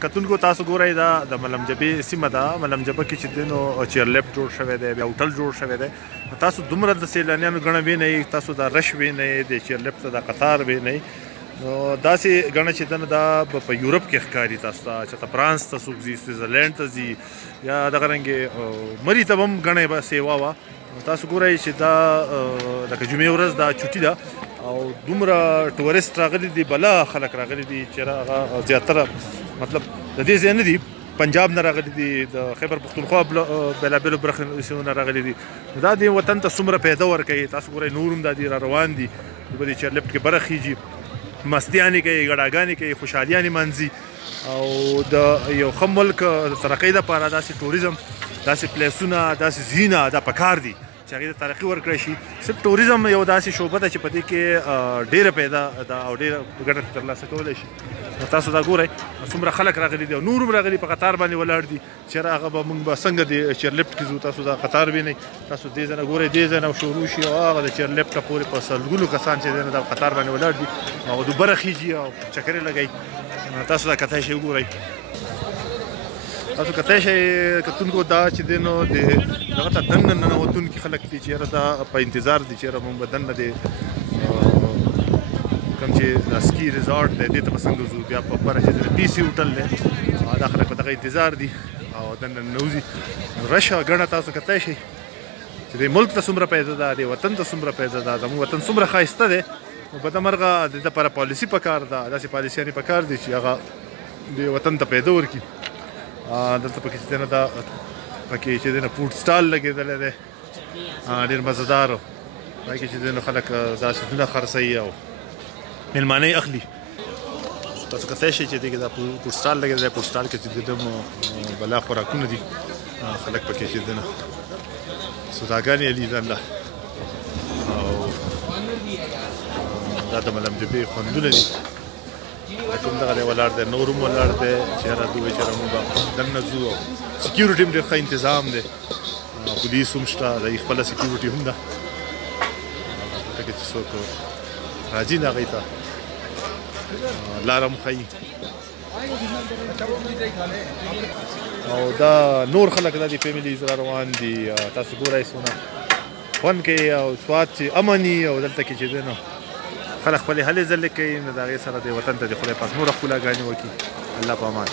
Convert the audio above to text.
کتونکو تاسو ګورئ دا د ملم جبې سیمه ده. ملم جبه کې چې دی نو چیرلیفټ جوړ شوی دی، بیا هوټل جوړ شوی دی. تاسو دومره د سیلانیانو ګڼه وینئ، تاسو دا رش وینئ، د چیرلیفټ ته دا قطار وینئ. نو داسې ګڼه چې ده نو دا په یورپ کې ښکاري تاسو ته، چې فرانس ته څوک ځي، سویټزرلینډ ته ځي، یا دغه رنګې مري ته به هم ګڼه سیوا وه. تاسو ګورئ چې دا لکه جمعې ورځ دا چوټي ده او دومره ټورسټ راغلي دي، بلا خلک راغلي دي چې هغه زیاتره مطلب د دې ځای نه دي، پنجاب نه راغلي دي، د خیبر پښتونخوا بېلابېلو برخو نه راغلي دي. دا دې وطن ته څومره پیدا ورکوي. تاسو ګورئ نور هم دا دي را روان دي، دوی به د چیرلیفټ کې بره خیږي، مستیانې کوي، ګډاګانې کوي، خوشحالیانې منځي. او د یو ښه ملک د ترقۍ دپاره داسې ټوریزم، داسې پلیسونه، داسې ځایونه دا پکار دي چې هغې ته ترقي ورکړی شي. صرف ټوریزم یو داسې شعبه ده چې په دې کې ډېره پیدا ده او ډېره ګټه ترلاسه کولی شي. نو تاسو دا ګورئ څومره خلک راغلي دي او نور هم راغلي، په قطار باندې ولاړ دي چې هغه به موږ به څنګه د چیرلیفټ کې ځو. تاسو دا قطار وینئ، تاسو دې ځای نه ګورئ، دې ځای نه شروع شي او هغه د چیرلیفټه پورې په سلګونو کسان چې دی نو دا قطار باندې ولاړ دي او دوباره خیږي او چکرې لګوي. تاسو دا کتای شئ وګورئ، تاسو کتای شئ کتونکو دا چې دی نو د دغه ته دننه ننوتونکي خلک دي چې یاره دا په انتظار دي چې یاره موږ به دننه د کوم چې دا سکي ریزارټ دی دې ته به څنګه ځو، بیا په بره چې د پي سي هوټل دی دا خلک په دغه انتظار دي او دننه ننوځي. رشه ګڼه تاسو کتای شئ چې د ملک ته څومره پیدا ده، د وطن ته څومره پیدا ده، زموږ وطن څومره ښایسته دی. نو بدمرغه د دې لپاره پالیسي پکار ده، داسې پالیسیانې پکار دي چې هغه د وطن ته پیدا ورکړي. دلته پکې چې دی نو دا پکې چې دی نو فوډ سټال لګېدلی دی ډېر مزهدار، هغې کې چې دی نو خلک دا سیزونه خرڅوي او مېلمانۍ اخلي. تاسو کتای شئ چې دې کې دا فوډ سټال لګېدلی دی. فوډ سټال کې چې دی نو بلا خوراکونه دي، خلک پکې چې دی نو سوداګانې علي دنده او دا د ملم جبې خوندونه دي. کوم دغه دی ولاړ دی، نور هم ولاړ دی چې یاره دوی وایي چې یاره موږ به دننه ځو او سکیورټي هم ډېر ښه انتظام دی، پولیس هم شته، د خپله سکیورټي هم ده، دلته کې چې څوک راځي نو هغوی ته لاره هم ښیي. او دا نور خلک دا د فیملیز را روان دي. تاسو ګورئ څونه خوند کوي او سواد چې امن وي او دلته کې چې دی نو خلک خپلې هلې ځلې کوي. نو د هغې سره د وطن ته د خدای پاک نوره ښکلاګانې وکړي. الله په امان.